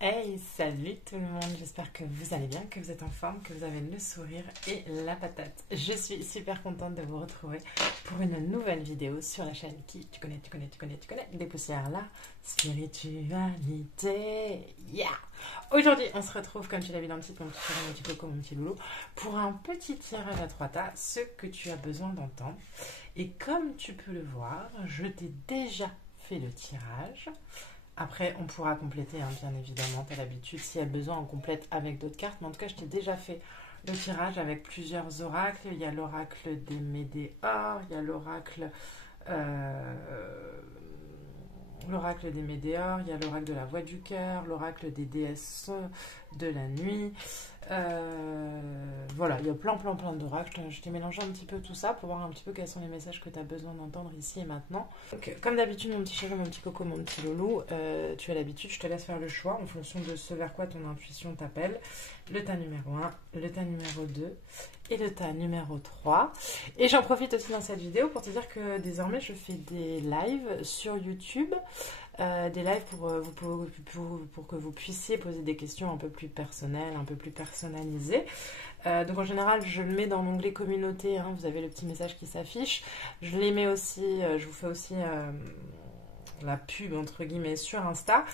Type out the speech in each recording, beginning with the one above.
Hey, salut tout le monde, j'espère que vous allez bien, que vous êtes en forme, que vous avez le sourire et la patate. Je suis super contente de vous retrouver pour une nouvelle vidéo sur la chaîne qui, tu connais, des poussières là, spiritualité, yeah. Aujourd'hui, on se retrouve, comme tu l'as vu dans le titre, mon petit chéri, mon petit coco, mon petit loulou, pour un petit tirage à 3 tas, ce que tu as besoin d'entendre. Et comme tu peux le voir, je t'ai déjà fait le tirage. Après, on pourra compléter, hein, bien évidemment, t'as l'habitude. Si y a besoin, on complète avec d'autres cartes. Mais en tout cas, je t'ai déjà fait le tirage avec plusieurs oracles. Il y a l'oracle des Médéors, il y a l'oracle des Médéors, il y a l'oracle de la voix du cœur, l'oracle des déesses de la nuit. Voilà, il y a plein d'oracles. Je t'ai mélangé un petit peu tout ça pour voir un petit peu quels sont les messages que tu as besoin d'entendre ici et maintenant. Donc, comme d'habitude, mon petit chéri, mon petit coco, mon petit loulou, tu as l'habitude, je te laisse faire le choix en fonction de ce vers quoi ton intuition t'appelle. Le tas numéro 1, le tas numéro 2 et le tas numéro 3. Et j'en profite aussi dans cette vidéo pour te dire que désormais, je fais des lives sur YouTube. Des lives pour que vous puissiez poser des questions un peu plus personnelles, un peu plus personnalisées. Donc en général, je le mets dans l'onglet communauté, hein, vous avez le petit message qui s'affiche. Je les mets aussi, je vous fais aussi la pub entre guillemets sur Insta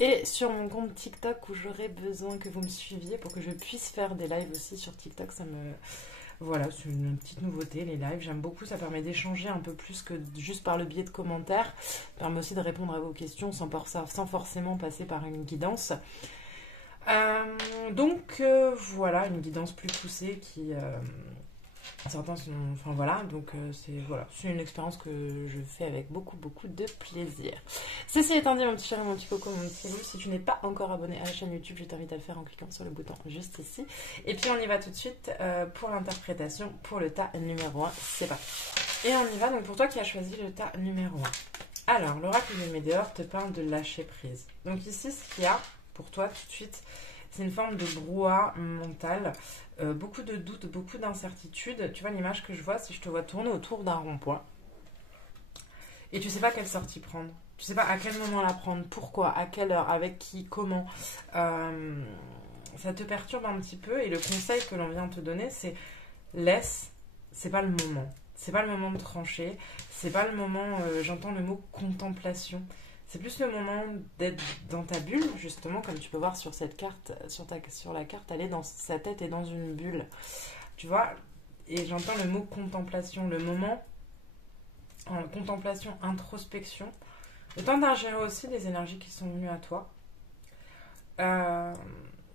et sur mon compte TikTok où j'aurai besoin que vous me suiviez pour que je puisse faire des lives aussi sur TikTok. Voilà, c'est une petite nouveauté, les lives, j'aime beaucoup, ça permet d'échanger un peu plus que juste par le biais de commentaires, ça permet aussi de répondre à vos questions sans forcément passer par une guidance. Voilà, une guidance plus poussée qui... certains sont... Enfin voilà, donc c'est une expérience que je fais avec beaucoup de plaisir. Ceci étant dit, mon petit chéri, mon petit coco, mon petit loup, si tu n'es pas encore abonné à la chaîne YouTube, je t'invite à le faire en cliquant sur le bouton juste ici. Et puis on y va tout de suite pour l'interprétation pour le tas numéro 1. C'est parti. Et on y va donc pour toi qui as choisi le tas numéro 1. Alors, l'oracle des Médéors te parle de lâcher prise. Donc ici, ce qu'il y a pour toi tout de suite, c'est une forme de brouhaha mental, beaucoup de doutes, beaucoup d'incertitudes. Tu vois l'image que je vois, si je te vois tourner autour d'un rond-point et tu sais pas quelle sortie prendre. Tu sais pas à quel moment la prendre, pourquoi, à quelle heure, avec qui, comment. Ça te perturbe un petit peu et le conseil que l'on vient te donner, c'est laisse, c'est pas le moment. C'est pas le moment de trancher, c'est pas le moment, j'entends le mot contemplation. C'est plus le moment d'être dans ta bulle, justement, comme tu peux voir sur cette carte, sur la carte, elle est dans sa tête et dans une bulle. Tu vois, et j'entends le mot contemplation, le moment en contemplation, introspection. Le temps d'ingérer aussi les énergies qui sont venues à toi.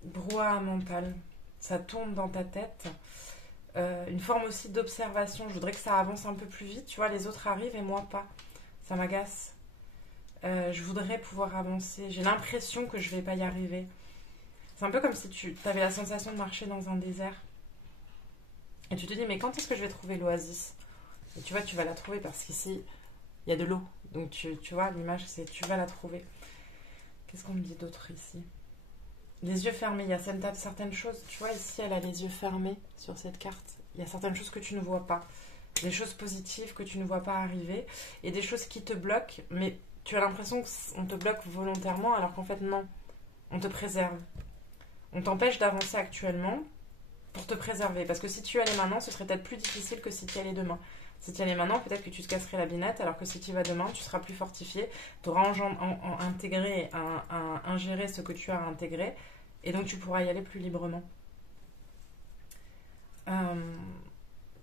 Brouhaha mental, ça tourne dans ta tête. Une forme aussi d'observation, je voudrais que ça avance un peu plus vite. Tu vois, les autres arrivent et moi pas. Ça m'agace. Je voudrais pouvoir avancer. J'ai l'impression que je vais pas y arriver. C'est un peu comme si tu avais la sensation de marcher dans un désert. Et tu te dis, mais quand est-ce que je vais trouver l'oasis? Et tu vois, tu vas la trouver parce qu'ici, il y a de l'eau. Donc tu vois, l'image, c'est tu vas la trouver. Qu'est-ce qu'on me dit d'autre ici? Les yeux fermés. Il y a certaines choses. Tu vois, ici, elle a les yeux fermés sur cette carte. Il y a certaines choses que tu ne vois pas. Des choses positives que tu ne vois pas arriver. Et des choses qui te bloquent, mais tu as l'impression qu'on te bloque volontairement alors qu'en fait non, on te préserve. On t'empêche d'avancer actuellement pour te préserver. Parce que si tu y allais maintenant, ce serait peut-être plus difficile que si tu y allais demain. Si tu y allais maintenant, peut-être que tu te casserais la binette alors que si tu y vas demain, tu seras plus fortifié. Tu auras intégré, ingéré ce que tu as intégré et donc tu pourras y aller plus librement.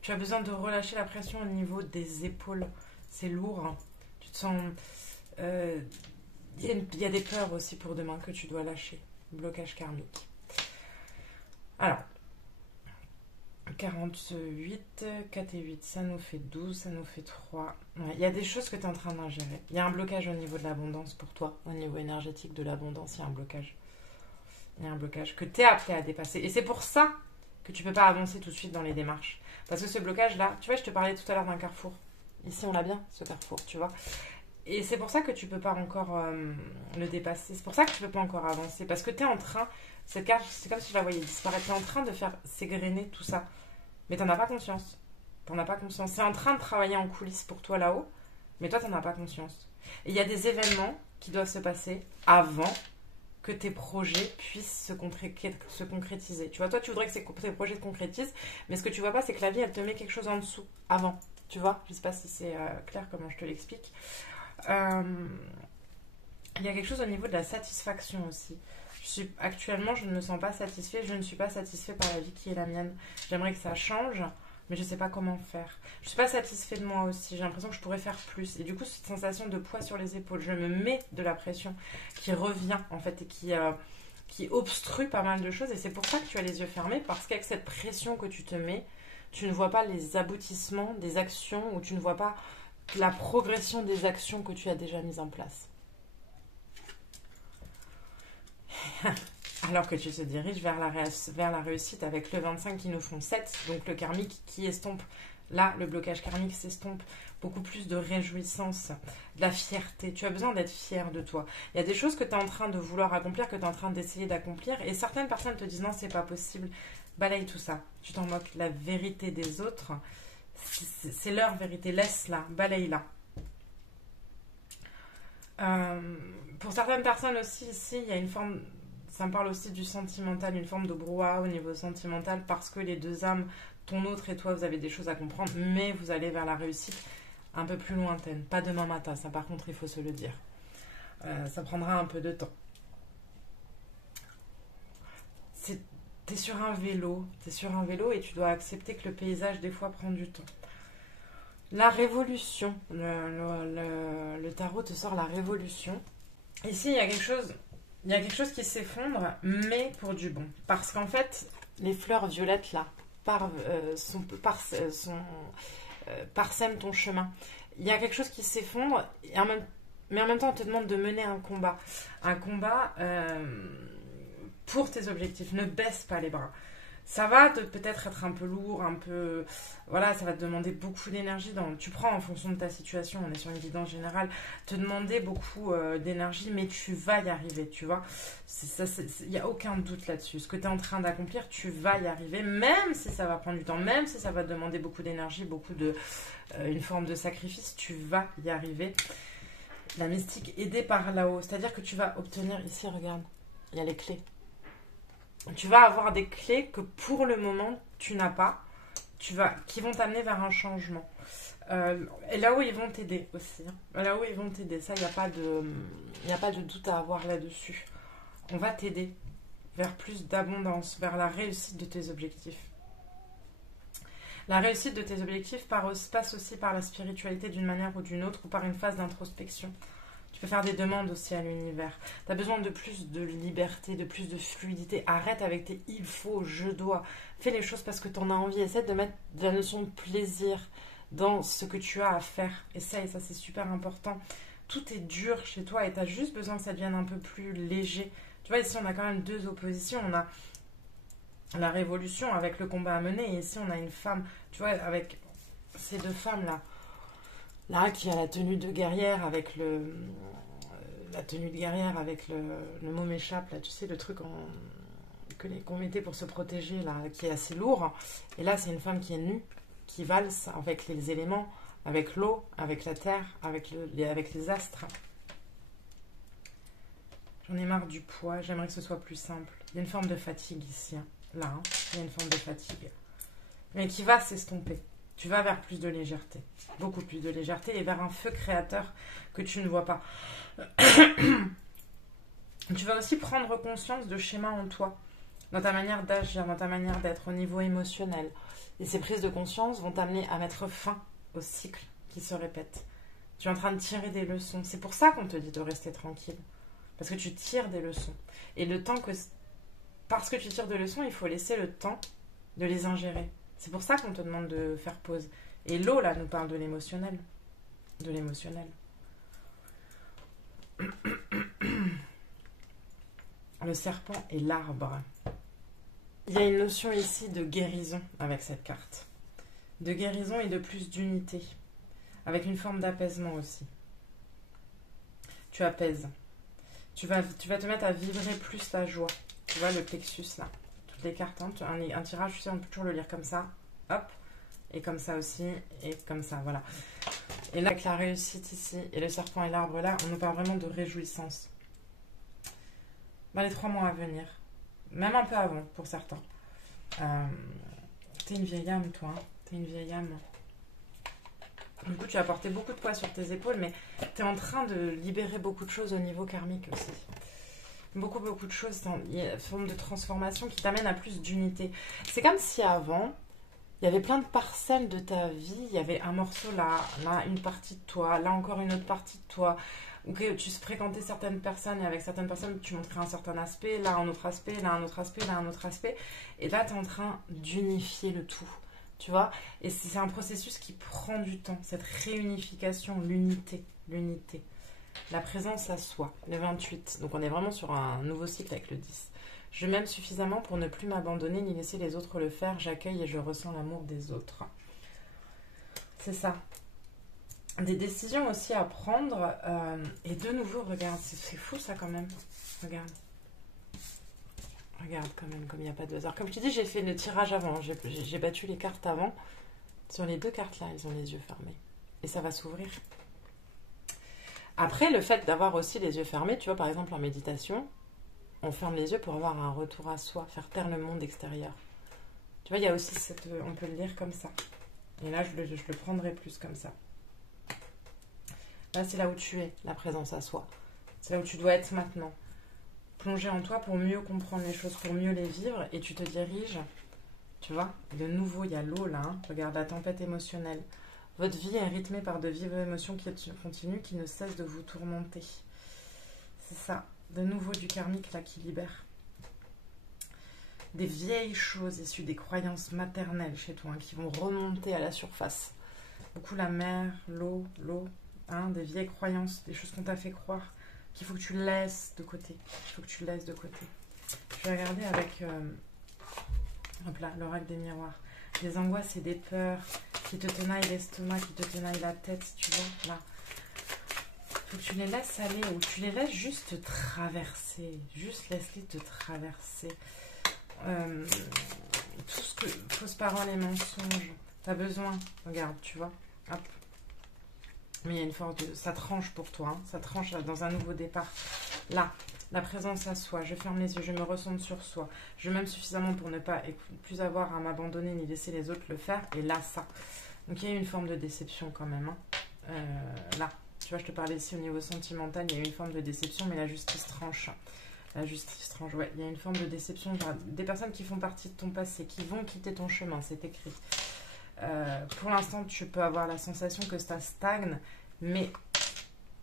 Tu as besoin de relâcher la pression au niveau des épaules. C'est lourd. Hein. Tu te sens... Il y a des peurs aussi pour demain que tu dois lâcher. Blocage karmique. Alors, 48, 4 et 8, ça nous fait 12, ça nous fait 3. Ouais, il y a des choses que tu es en train d'ingérer. Il y a un blocage au niveau de l'abondance pour toi. Au niveau énergétique de l'abondance, il y a un blocage. Il y a un blocage que tu es appelé à dépasser. Et c'est pour ça que tu ne peux pas avancer tout de suite dans les démarches. Parce que ce blocage-là, tu vois, je te parlais tout à l'heure d'un carrefour. Ici, on l'a bien, ce carrefour, tu vois. Et c'est pour ça que tu peux pas encore le dépasser. C'est pour ça que tu peux pas encore avancer. Parce que tu es en train... Cette carte, c'est comme si je la voyais disparaître. Tu es en train de faire s'égrener tout ça. Mais tu n'en as pas conscience. T'en as pas conscience. C'est en train de travailler en coulisses pour toi là-haut. Mais toi, tu n'en as pas conscience. Et il y a des événements qui doivent se passer avant que tes projets puissent se concrétiser. Tu vois, toi, tu voudrais que tes projets se concrétisent, mais ce que tu vois pas, c'est que la vie, elle te met quelque chose en dessous, avant. Tu vois, je sais pas si c'est clair comment je te l'explique. Il y a quelque chose au niveau de la satisfaction aussi. Actuellement, je ne me sens pas satisfait, je ne suis pas satisfait par la vie qui est la mienne. J'aimerais que ça change, mais je ne sais pas comment faire. Je ne suis pas satisfait de moi aussi, j'ai l'impression que je pourrais faire plus. Et du coup, cette sensation de poids sur les épaules, je me mets de la pression qui revient en fait et qui obstrue pas mal de choses. Et c'est pour ça que tu as les yeux fermés, parce qu'avec cette pression que tu te mets, tu ne vois pas les aboutissements des actions ou tu ne vois pas la progression des actions que tu as déjà mises en place. Alors que tu te diriges vers la réussite avec le 25 qui nous font 7, donc le karmique qui estompe. Là, le blocage karmique s'estompe. Beaucoup plus de réjouissance, de la fierté. Tu as besoin d'être fier de toi. Il y a des choses que tu es en train de vouloir accomplir, que tu es en train d'essayer d'accomplir, et certaines personnes te disent non, c'est pas possible. Balaye tout ça. Tu t'en moques. La vérité des autres, c'est leur vérité. Laisse-la, balaye-la. Pour certaines personnes aussi, ici, il y a une forme, ça me parle aussi du sentimental, une forme de brouhaha au niveau sentimental, parce que les deux âmes, ton autre et toi, vous avez des choses à comprendre, mais vous allez vers la réussite un peu plus lointaine. Pas demain matin, ça par contre, il faut se le dire. Ça prendra un peu de temps. T'es sur un vélo, et tu dois accepter que le paysage, des fois, prend du temps. La révolution, le tarot te sort la révolution. Ici, il y a quelque chose qui s'effondre, mais pour du bon. Parce qu'en fait, les fleurs violettes, là, parsèment ton chemin. Il y a quelque chose qui s'effondre, mais en même temps, on te demande de mener un combat. Un combat pour tes objectifs. Ne baisse pas les bras. Ça va peut-être être un peu lourd, un peu... Voilà, ça va te demander beaucoup d'énergie. Tu prends en fonction de ta situation, on est sur une guidance générale, te demander beaucoup d'énergie, mais tu vas y arriver, tu vois. Il n'y a aucun doute là-dessus. Ce que tu es en train d'accomplir, tu vas y arriver, même si ça va prendre du temps, même si ça va te demander beaucoup d'énergie, une forme de sacrifice, tu vas y arriver. La mystique aidée par là-haut, c'est-à-dire que tu vas obtenir... Ici, regarde, il y a les clés. Tu vas avoir des clés que pour le moment tu n'as pas, qui vont t'amener vers un changement. Et là où ils vont t'aider aussi. Là où ils vont t'aider, ça, il n'y a pas de doute à avoir là-dessus. On va t'aider vers plus d'abondance, vers la réussite de tes objectifs. La réussite de tes objectifs passe aussi par la spiritualité d'une manière ou d'une autre, ou par une phase d'introspection. Tu peux faire des demandes aussi à l'univers. Tu as besoin de plus de liberté, de plus de fluidité. Arrête avec tes il faut, je dois. Fais les choses parce que tu en as envie. Essaie de mettre de la notion de plaisir dans ce que tu as à faire. Et ça c'est super important. Tout est dur chez toi et tu as juste besoin que ça devienne un peu plus léger. Tu vois, ici on a quand même deux oppositions. On a la révolution avec le combat à mener. Et ici on a une femme, tu vois, avec ces deux femmes-là. Là, qui a la tenue de guerrière avec le mot m'échappe, là, tu sais, le truc qu'on mettait pour se protéger, là, qui est assez lourd. Et là, c'est une femme qui est nue, qui valse avec les éléments, avec l'eau, avec la terre, avec les astres. J'en ai marre du poids, j'aimerais que ce soit plus simple. Il y a une forme de fatigue ici, hein. Là, hein, il y a une forme de fatigue. Mais qui va s'estomper. Tu vas vers plus de légèreté, beaucoup plus de légèreté, et vers un feu créateur que tu ne vois pas. Tu vas aussi prendre conscience de schémas en toi, dans ta manière d'agir, dans ta manière d'être au niveau émotionnel. Et ces prises de conscience vont t'amener à mettre fin au cycle qui se répète. Tu es en train de tirer des leçons. C'est pour ça qu'on te dit de rester tranquille. Parce que tu tires des leçons. Et parce que tu tires des leçons, il faut laisser le temps de les ingérer. C'est pour ça qu'on te demande de faire pause. Et l'eau, là, nous parle de l'émotionnel. De l'émotionnel. Le serpent et l'arbre. Il y a une notion ici de guérison avec cette carte. De guérison et de plus d'unité. Avec une forme d'apaisement aussi. Tu apaises. Tu vas te mettre à vibrer plus la joie. Tu vois le plexus, là. Les cartes, hein. Un tirage, tu sais, on peut toujours le lire comme ça, hop, et comme ça aussi, et comme ça, voilà. Et là, avec la réussite ici, et le serpent et l'arbre là, on nous parle vraiment de réjouissance. dans les 3 mois à venir. Même un peu avant, pour certains. T'es une vieille âme, toi. Hein. T'es une vieille âme. Du coup, tu as porté beaucoup de poids sur tes épaules, mais tu es en train de libérer beaucoup de choses au niveau karmique aussi. Beaucoup de choses. Il y a une forme de transformation qui t'amène à plus d'unité. C'est comme si avant, il y avait plein de parcelles de ta vie. Il y avait un morceau là, là une partie de toi, là encore une autre partie de toi. Ou que tu fréquentais certaines personnes et avec certaines personnes, tu montrais un certain aspect, là un autre aspect, là un autre aspect, là un autre aspect. Et là, tu es en train d'unifier le tout. Tu vois, et c'est un processus qui prend du temps, cette réunification, l'unité, la présence à soi, le 28. Donc on est vraiment sur un nouveau cycle avec le 10. Je m'aime suffisamment pour ne plus m'abandonner ni laisser les autres le faire. J'accueille et je ressens l'amour des autres. C'est ça. Des décisions aussi à prendre. Et de nouveau, regarde, c'est fou ça quand même. Regarde. Regarde quand même, comme il n'y a pas de hasard. Comme je te dis, j'ai fait le tirage avant. J'ai battu les cartes avant. Sur les 2 cartes-là, elles ont les yeux fermés. Et ça va s'ouvrir. Après, le fait d'avoir aussi les yeux fermés, tu vois, par exemple en méditation, on ferme les yeux pour avoir un retour à soi, faire taire le monde extérieur. Tu vois, il y a aussi cette... On peut le lire comme ça. Et là, je le prendrai plus comme ça. Là, c'est là où tu es, la présence à soi. C'est là où tu dois être maintenant. Plonger en toi pour mieux comprendre les choses, pour mieux les vivre, et tu te diriges, tu vois, de nouveau il y a l'eau là, hein. Regarde la tempête émotionnelle. Votre vie est rythmée par de vives émotions qui continuent, qui ne cessent de vous tourmenter. C'est ça, de nouveau du karmique là qui libère. Des vieilles choses issues des croyances maternelles chez toi, hein, qui vont remonter à la surface. Beaucoup la mer, l'eau, hein, des vieilles croyances, des choses qu'on t'a fait croire. Qu'il faut que tu laisses de côté. Il faut que tu laisses de côté. Je vais regarder avec hop là, l'oracle des miroirs. Des angoisses et des peurs qui te tenaillent l'estomac, qui te tenaillent la tête, tu vois, là. Il faut que tu les laisses aller ou tu les laisses juste te traverser. Juste laisse-les te traverser. Tout ce que... fausses paroles et mensonges. T'as besoin, regarde, tu vois. Hop. Mais il y a une force de... Ça tranche pour toi, hein. Ça tranche dans un nouveau départ. Là, la présence à soi. Je ferme les yeux, je me ressens sur soi. Je m'aime suffisamment pour ne pas plus avoir à m'abandonner ni laisser les autres le faire. Et là, ça. Donc il y a eu une forme de déception quand même. Hein. Là, tu vois, je te parlais ici au niveau sentimental, il y a eu une forme de déception, mais la justice tranche. La justice tranche, ouais. Il y a une forme de déception. Des personnes qui font partie de ton passé, qui vont quitter ton chemin, c'est écrit. Pour l'instant, tu peux avoir la sensation que ça stagne, mais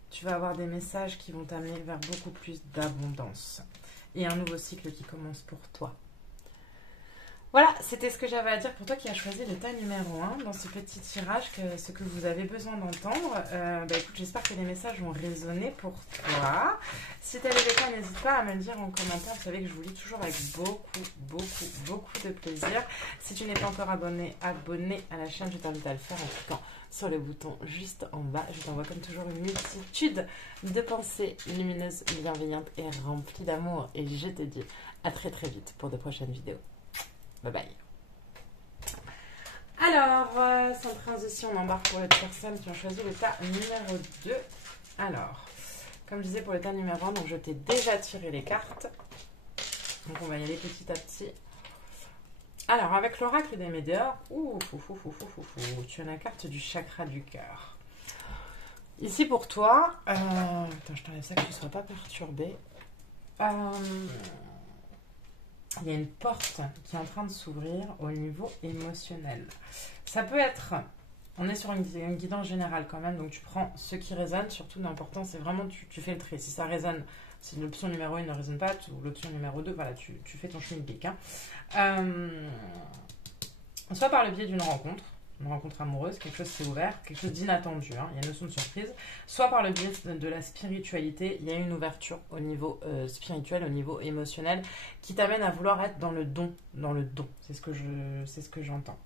tu vas avoir des messages qui vont t'amener vers beaucoup plus d'abondance. Et un nouveau cycle qui commence pour toi. Voilà, c'était ce que j'avais à dire pour toi qui as choisi le tas numéro 1 dans ce petit tirage, ce que vous avez besoin d'entendre. Écoute, j'espère que les messages vont résonner pour toi. Si tel est le cas, n'hésite pas à me le dire en commentaire. Vous savez que je vous lis toujours avec beaucoup de plaisir. Si tu n'es pas encore abonné à la chaîne, je t'invite à le faire en cliquant sur le bouton juste en bas. Je t'envoie comme toujours une multitude de pensées lumineuses, bienveillantes et remplies d'amour. Et je te dis à très vite pour de prochaines vidéos. Bye bye. Alors, sans transition, on embarque pour les personnes qui ont choisi le tas numéro 2. Alors, comme je disais pour le tas numéro 1, donc je t'ai déjà tiré les cartes. Donc on va y aller petit à petit. Alors, avec l'oracle des médiors, tu as la carte du chakra du cœur. Ici pour toi, attends, je t'enlève ça que tu ne sois pas perturbé. Il y a une porte qui est en train de s'ouvrir au niveau émotionnel. Ça peut être... On est sur une guidance générale quand même, donc tu prends ce qui résonne. Surtout, l'important, c'est vraiment tu fais le trait. Si ça résonne, si l'option numéro 1 ne résonne pas, ou l'option numéro 2, voilà, tu fais ton schmilblick. Hein. Soit par le biais d'une rencontre amoureuse, quelque chose s'est ouvert, quelque chose d'inattendu, hein, il y a une notion de surprise, soit par le biais de la spiritualité, il y a une ouverture au niveau spirituel, au niveau émotionnel, qui t'amène à vouloir être dans le don, c'est ce que j'entends.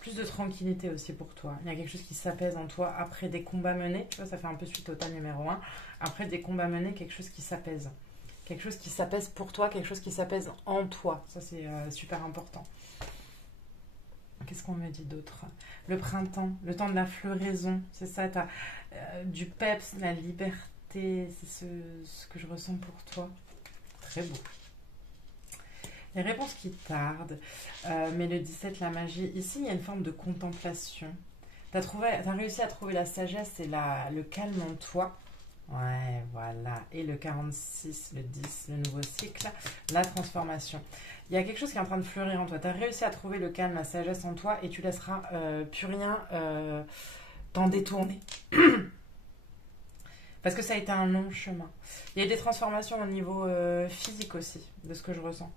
Plus de tranquillité aussi pour toi, il y a quelque chose qui s'apaise en toi après des combats menés, tu vois, ça fait un peu suite au tas numéro 1, après des combats menés, quelque chose qui s'apaise. Quelque chose qui s'apaise pour toi, quelque chose qui s'apaise en toi, ça c'est super important. Qu'est-ce qu'on me dit d'autre? Le printemps, le temps de la floraison, c'est ça, tu as du peps, de la liberté, légèreté, c'est ce que je ressens pour toi. Très beau. Les réponses qui tardent, mais le 17, la magie. Ici, il y a une forme de contemplation. T'as réussi à trouver la sagesse et le calme en toi. Ouais, voilà. Et le 46, le 10, le nouveau cycle, la transformation. Il y a quelque chose qui est en train de fleurir en toi. Tu as réussi à trouver le calme, la sagesse en toi et tu laisseras plus rien t'en détourner. Parce que ça a été un long chemin. Il y a eu des transformations au niveau physique aussi, de ce que je ressens.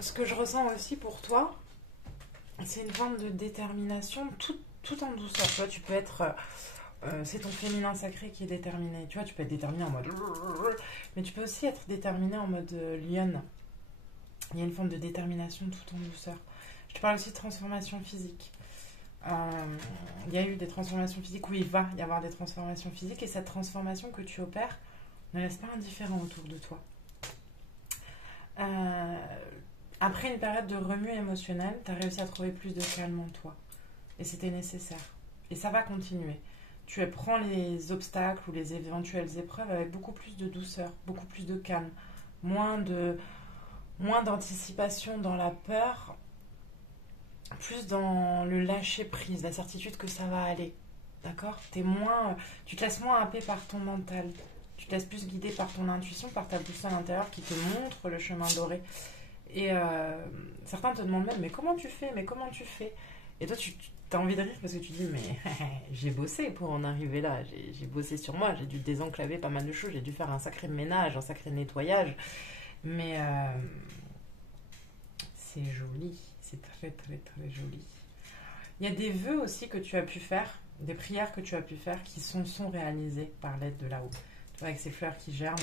Ce que je ressens aussi pour toi, c'est une forme de détermination tout en douceur. Tu vois, tu peux être... c'est ton féminin sacré qui est déterminé. Tu vois, tu peux être déterminé en mode... Mais tu peux aussi être déterminé en mode lionne. Il y a une forme de détermination tout en douceur. Je te parle aussi de transformation physique. Il y a eu des transformations physiques où il va y avoir des transformations physiques. Et cette transformation que tu opères ne laisse pas indifférent autour de toi. Après une période de remue émotionnel, tu as réussi à trouver plus de calme en toi. Et c'était nécessaire. Et ça va continuer. Tu prends les obstacles ou les éventuelles épreuves avec beaucoup plus de douceur, beaucoup plus de calme, moins d'anticipation dans la peur, plus dans le lâcher prise, la certitude que ça va aller. D'accord ? Tu te laisses moins happer par ton mental. Tu te laisses plus guider par ton intuition, par ta boussole intérieure qui te montre le chemin doré. Et certains te demandent même, mais comment tu fais ? Et toi, tu as envie de rire parce que tu dis, mais j'ai bossé pour en arriver là. J'ai bossé sur moi, j'ai dû désenclaver pas mal de choses, j'ai dû faire un sacré ménage, un sacré nettoyage. Mais c'est joli, c'est très très très joli. Il y a des vœux aussi que tu as pu faire, des prières que tu as pu faire qui sont réalisées par l'aide de là-haut. Tu vois, avec ces fleurs qui germent.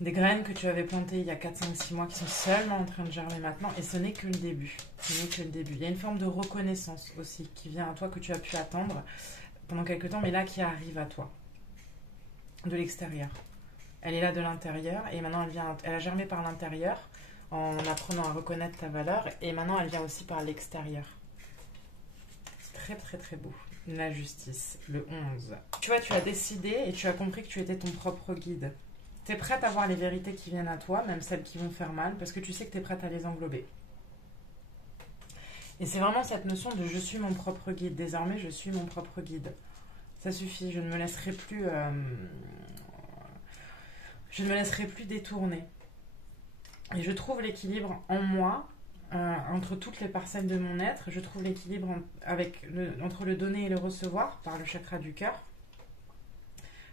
Des graines que tu avais plantées il y a 4, 5, 6 mois qui sont seulement en train de germer maintenant. Et ce n'est que le début. Il y a une forme de reconnaissance aussi qui vient à toi que tu as pu attendre pendant quelques temps, mais là qui arrive à toi. De l'extérieur. Elle est là de l'intérieur et maintenant elle a germé par l'intérieur en apprenant à reconnaître ta valeur et maintenant elle vient aussi par l'extérieur. C'est très très très beau. La justice, le 11. Tu vois, tu as décidé et tu as compris que tu étais ton propre guide. Tu es prête à voir les vérités qui viennent à toi, même celles qui vont faire mal, parce que tu sais que tu es prête à les englober. Et c'est vraiment cette notion de je suis mon propre guide. Désormais, je suis mon propre guide. Ça suffit, je ne me laisserai plus... je ne me laisserai plus détourner. Et je trouve l'équilibre en moi, entre toutes les parcelles de mon être. Je trouve l'équilibre entre le donner et le recevoir, par le chakra du cœur.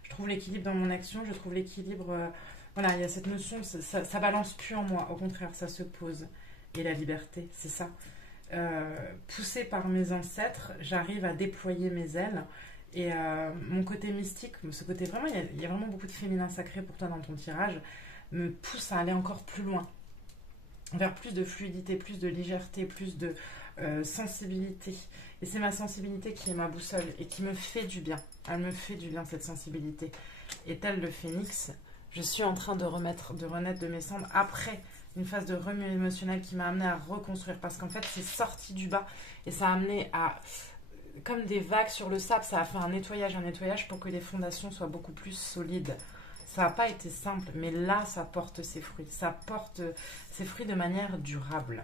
Je trouve l'équilibre dans mon action, je trouve l'équilibre... voilà, il y a cette notion, ça balance plus en moi. Au contraire, ça se pose. Et la liberté, c'est ça. Poussée par mes ancêtres, j'arrive à déployer mes ailes. Et mon côté mystique, ce côté vraiment, il y a vraiment beaucoup de féminin sacré pour toi dans ton tirage, me pousse à aller encore plus loin, vers plus de fluidité, plus de légèreté, plus de sensibilité. Et c'est ma sensibilité qui est ma boussole et qui me fait du bien. Elle me fait du bien, cette sensibilité. Et tel le phénix, je suis en train de renaître de mes cendres après une phase de remue émotionnelle qui m'a amené à reconstruire. Parce qu'en fait, c'est sorti du bas et ça a amené à... Comme des vagues sur le sable, ça a fait un nettoyage pour que les fondations soient beaucoup plus solides. Ça n'a pas été simple, mais là, ça porte ses fruits. Ça porte ses fruits de manière durable.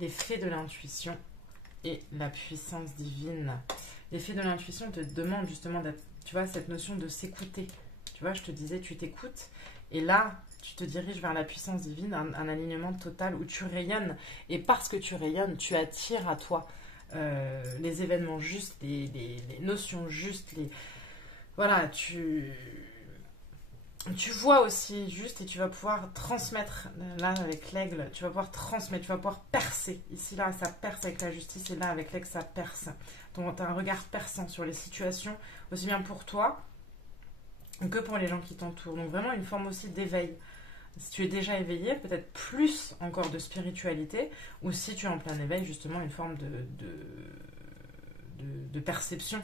Les fées de l'intuition et la puissance divine. Les fées de l'intuition te demandent justement d'être, tu vois, cette notion de s'écouter. Tu vois, je te disais, tu t'écoutes. Et là, tu te diriges vers la puissance divine, un alignement total où tu rayonnes. Et parce que tu rayonnes, tu attires à toi les événements justes, les notions justes, voilà, tu vois aussi juste et tu vas pouvoir transmettre, là avec l'aigle, tu vas pouvoir transmettre, tu vas pouvoir percer. Ici, là, ça perce avec la justice et là, avec l'aigle, ça perce. Donc, tu as un regard perçant sur les situations, aussi bien pour toi que pour les gens qui t'entourent. Donc, vraiment une forme aussi d'éveil. Si tu es déjà éveillé, peut-être plus encore de spiritualité, ou si tu es en plein éveil, justement, une forme de perception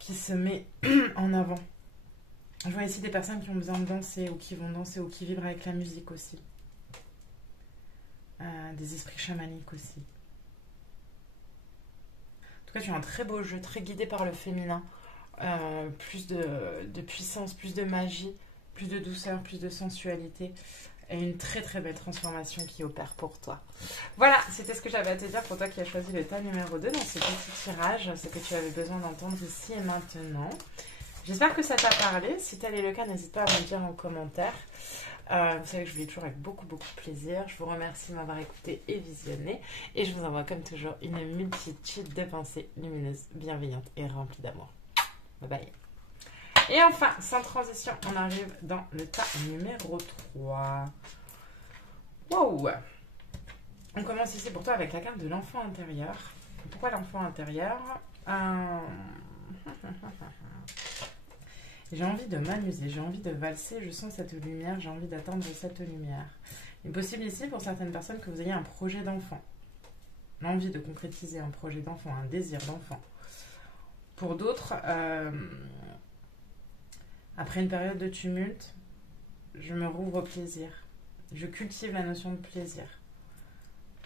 qui se met en avant. Je vois ici des personnes qui ont besoin de danser, ou qui vont danser, ou qui vibrent avec la musique aussi. Des esprits chamaniques aussi. cas, tu as un très beau jeu, très guidé par le féminin. Plus de puissance, plus de magie, plus de douceur, plus de sensualité. Et une très très belle transformation qui opère pour toi. Voilà, c'était ce que j'avais à te dire pour toi qui as choisi le tas numéro 2 dans ce petit tirage. Ce que tu avais besoin d'entendre ici et maintenant. J'espère que ça t'a parlé. Si tel est le cas, n'hésite pas à me le dire en commentaire. Vous savez que je vous lis toujours avec beaucoup de plaisir. Je vous remercie de m'avoir écouté et visionné. Et je vous envoie comme toujours une multitude de pensées lumineuses, bienveillantes et remplies d'amour. Bye bye. Et enfin, sans transition, on arrive dans le tas numéro 3. Wow! On commence ici pour toi avec la carte de l'enfant intérieur. Pourquoi l'enfant intérieur? J'ai envie de m'amuser, j'ai envie de valser, je sens cette lumière, j'ai envie d'attendre cette lumière. Il est possible ici pour certaines personnes que vous ayez un projet d'enfant. L'envie de concrétiser un projet d'enfant, un désir d'enfant. Pour d'autres, après une période de tumulte, je me rouvre au plaisir. Je cultive la notion de plaisir.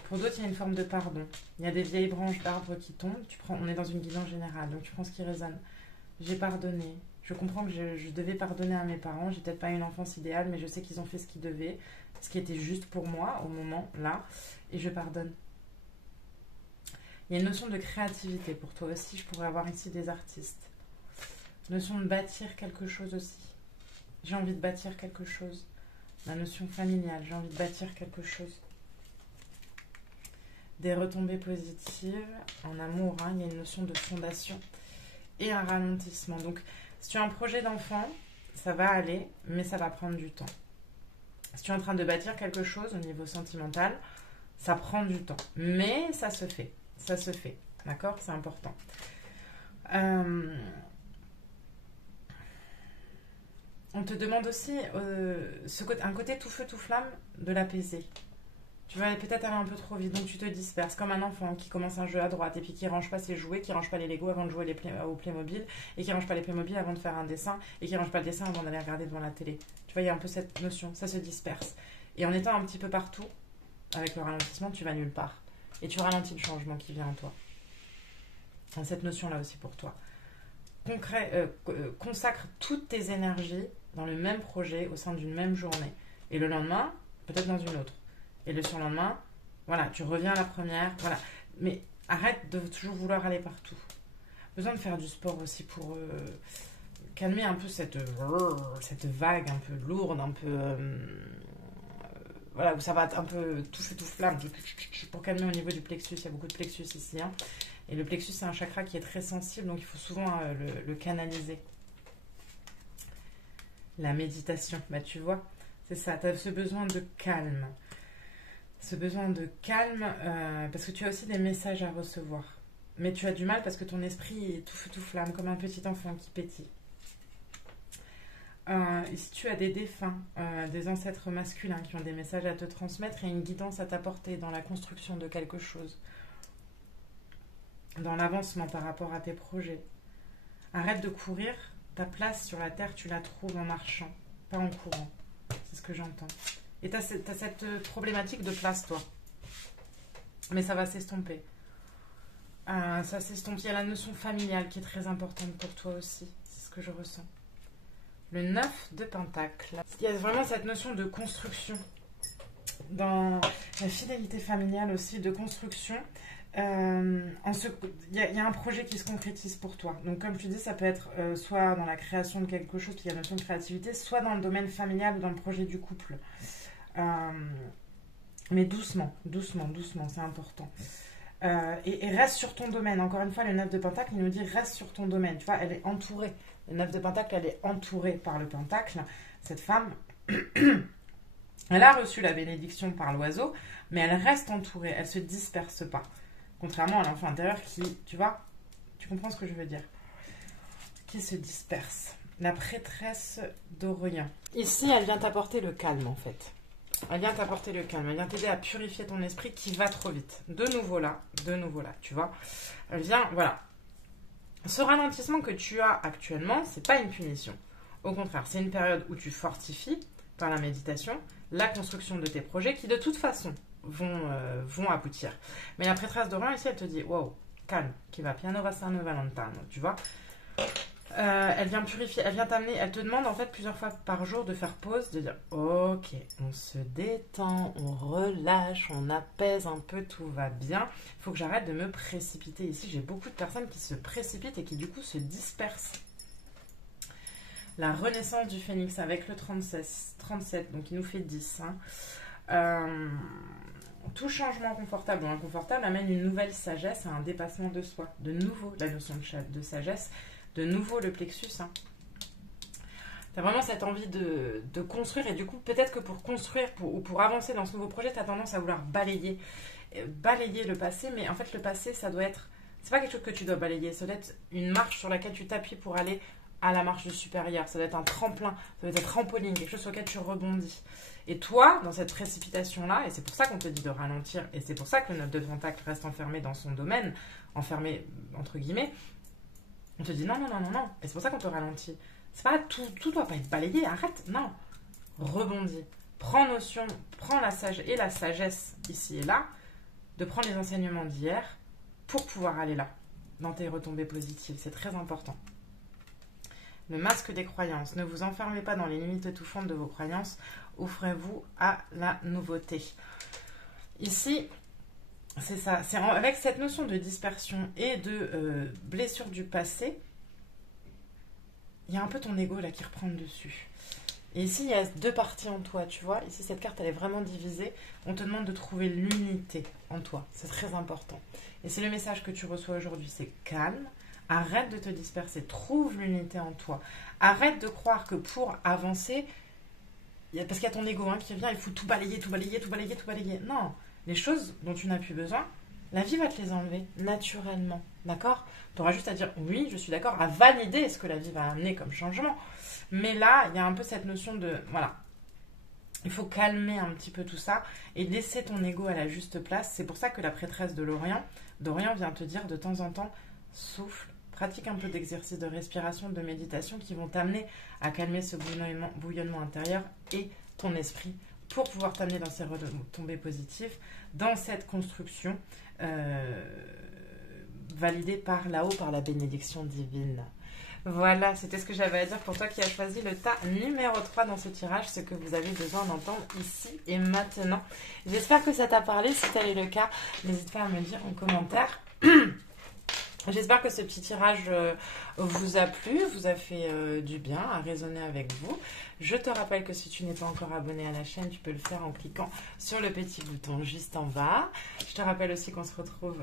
Pour d'autres, il y a une forme de pardon. Il y a des vieilles branches d'arbres qui tombent. On est dans une guidance générale, donc tu prends ce qui résonne. J'ai pardonné. Je comprends que je devais pardonner à mes parents. J'ai peut-être pas une enfance idéale, mais je sais qu'ils ont fait ce qu'ils devaient, ce qui était juste pour moi au moment là, et je pardonne. Il y a une notion de créativité pour toi aussi. Je pourrais avoir ici des artistes. Notion de bâtir quelque chose aussi. J'ai envie de bâtir quelque chose. La notion familiale, j'ai envie de bâtir quelque chose. Des retombées positives en amour, hein, il y a une notion de fondation et un ralentissement. Donc, si tu as un projet d'enfant, ça va aller, mais ça va prendre du temps. Si tu es en train de bâtir quelque chose au niveau sentimental, ça prend du temps, mais ça se fait. Ça se fait, d'accord? C'est important. On te demande aussi un côté tout feu tout flamme de l'apaiser. Tu vas peut-être aller un peu trop vite, donc tu te disperses comme un enfant qui commence un jeu à droite et puis qui range pas ses jouets, qui range pas les Lego avant de jouer au Playmobil, et qui range pas les Playmobil avant de faire un dessin, et qui range pas le dessin avant d'aller regarder devant la télé. Tu vois, il y a un peu cette notion, ça se disperse. Et en étant un petit peu partout, avec le ralentissement, tu vas nulle part. Et tu ralentis le changement qui vient en toi. Cette notion-là aussi pour toi. Consacre toutes tes énergies dans le même projet au sein d'une même journée. Et le lendemain, peut-être dans une autre. Et le surlendemain, voilà, tu reviens à la première, voilà. Mais arrête de toujours vouloir aller partout. Besoin de faire du sport aussi pour calmer un peu cette vague un peu lourde, un peu... voilà, où ça va être un peu tout feu tout flamme. Pour calmer au niveau du plexus, il y a beaucoup de plexus ici. Hein. Et le plexus, c'est un chakra qui est très sensible, donc il faut souvent le canaliser. La méditation, bah tu vois, c'est ça, tu as ce besoin de calme. Ce besoin de calme, parce que tu as aussi des messages à recevoir. Mais tu as du mal parce que ton esprit est tout feu tout flamme, comme un petit enfant qui pétille. Et si tu as des défunts, des ancêtres masculins qui ont des messages à te transmettre et une guidance à t'apporter dans la construction de quelque chose, dans l'avancement par rapport à tes projets. Arrête de courir, ta place sur la terre, tu la trouves en marchant, pas en courant. C'est ce que j'entends. Et tu as cette problématique de place, toi. Mais ça va s'estomper. Ça s'estompe. Il y a la notion familiale qui est très importante pour toi aussi. C'est ce que je ressens. Le 9 de Pentacle. Il y a vraiment cette notion de construction. Dans la fidélité familiale aussi, de construction. Il y a un projet qui se concrétise pour toi. Donc comme tu dis, ça peut être soit dans la création de quelque chose, puis il y a la notion de créativité, soit dans le domaine familial ou dans le projet du couple. Mais doucement, c'est important. Et reste sur ton domaine. Encore une fois, le 9 de Pentacle, il nous dit reste sur ton domaine. Tu vois, elle est entourée. Le 9 de Pentacle, elle est entourée par le Pentacle. Cette femme, elle a reçu la bénédiction par l'oiseau, mais elle reste entourée. Elle ne se disperse pas. Contrairement à l'enfant intérieur qui, tu vois, tu comprends ce que je veux dire, qui se disperse. La prêtresse d'Orient. Ici, elle vient t'apporter le calme, en fait. Elle vient t'apporter le calme. Elle vient t'aider à purifier ton esprit qui va trop vite. De nouveau là, tu vois. Elle vient, voilà. Ce ralentissement que tu as actuellement, c'est pas une punition. Au contraire, c'est une période où tu fortifies par la méditation la construction de tes projets qui, de toute façon, vont aboutir. Mais la prêtresse d'Orient, ici, elle te dit, wow, calme qui va. Piano va San Valentino, tu vois. Elle vient purifier, elle vient t'amener, elle te demande en fait plusieurs fois par jour de faire pause, de dire ok, on se détend, on relâche, on apaise un peu, tout va bien. Il faut que j'arrête de me précipiter. Ici, j'ai beaucoup de personnes qui se précipitent et qui du coup se dispersent. La renaissance du phénix avec le 37, donc il nous fait 10. Tout changement confortable ou inconfortable amène une nouvelle sagesse, un dépassement de soi. De nouveau, la notion de sagesse. De nouveau le plexus. Tu as vraiment cette envie de construire et du coup peut-être que pour construire ou pour avancer dans ce nouveau projet, tu as tendance à vouloir balayer le passé, mais en fait le passé ça doit être, c'est pas quelque chose que tu dois balayer, ça doit être une marche sur laquelle tu t'appuies pour aller à la marche du supérieur, ça doit être un tremplin, ça doit être un trampoline, quelque chose sur lequel tu rebondis. Et toi, dans cette précipitation-là, et c'est pour ça qu'on te dit de ralentir, et c'est pour ça que le 9 de Pentacle reste enfermé dans son domaine, enfermé entre guillemets, on te dit non. Et c'est pour ça qu'on te ralentit. C'est pas tout doit pas être balayé, arrête, non. Rebondis. Prends notion, prends la sagesse ici et là, de prendre les enseignements d'hier pour pouvoir aller là, dans tes retombées positives. C'est très important. Le masque des croyances. Ne vous enfermez pas dans les limites étouffantes de vos croyances. Ouvrez-vous à la nouveauté. Ici, c'est ça, c'est avec cette notion de dispersion et de blessure du passé, il y a un peu ton ego là qui reprend le dessus. Et ici, il y a deux parties en toi, tu vois. Ici, cette carte, elle est vraiment divisée. On te demande de trouver l'unité en toi. C'est très important. Et c'est le message que tu reçois aujourd'hui, c'est calme. Arrête de te disperser. Trouve l'unité en toi. Arrête de croire que pour avancer, parce qu'il y a ton ego qui vient, il faut tout balayer. Non. Les choses dont tu n'as plus besoin, la vie va te les enlever naturellement, d'accord? Tu auras juste à dire oui, je suis d'accord, à valider ce que la vie va amener comme changement. Mais là, il y a un peu cette notion de, voilà, il faut calmer un petit peu tout ça et laisser ton ego à la juste place. C'est pour ça que la prêtresse de d'Orient vient te dire de temps en temps, souffle, pratique un peu d'exercice de respiration, de méditation qui vont t'amener à calmer ce bouillonnement intérieur et ton esprit, pour pouvoir t'amener dans ces retombées positives, dans cette construction validée par là-haut, par la bénédiction divine. Voilà, c'était ce que j'avais à dire pour toi qui as choisi le tas numéro 3 dans ce tirage, ce que vous avez besoin d'entendre ici et maintenant. J'espère que ça t'a parlé. Si tel est le cas, n'hésite pas à me dire en commentaire. J'espère que ce petit tirage vous a plu, vous a fait du bien, a résonné avec vous. Je te rappelle que si tu n'es pas encore abonné à la chaîne, tu peux le faire en cliquant sur le petit bouton juste en bas. Je te rappelle aussi qu'on se retrouve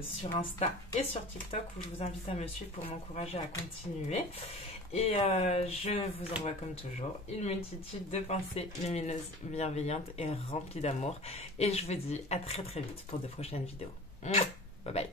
sur Insta et sur TikTok où je vous invite à me suivre pour m'encourager à continuer. Et je vous envoie comme toujours une multitude de pensées lumineuses, bienveillantes et remplies d'amour. Et je vous dis à très très vite pour de prochaines vidéos. Bye bye.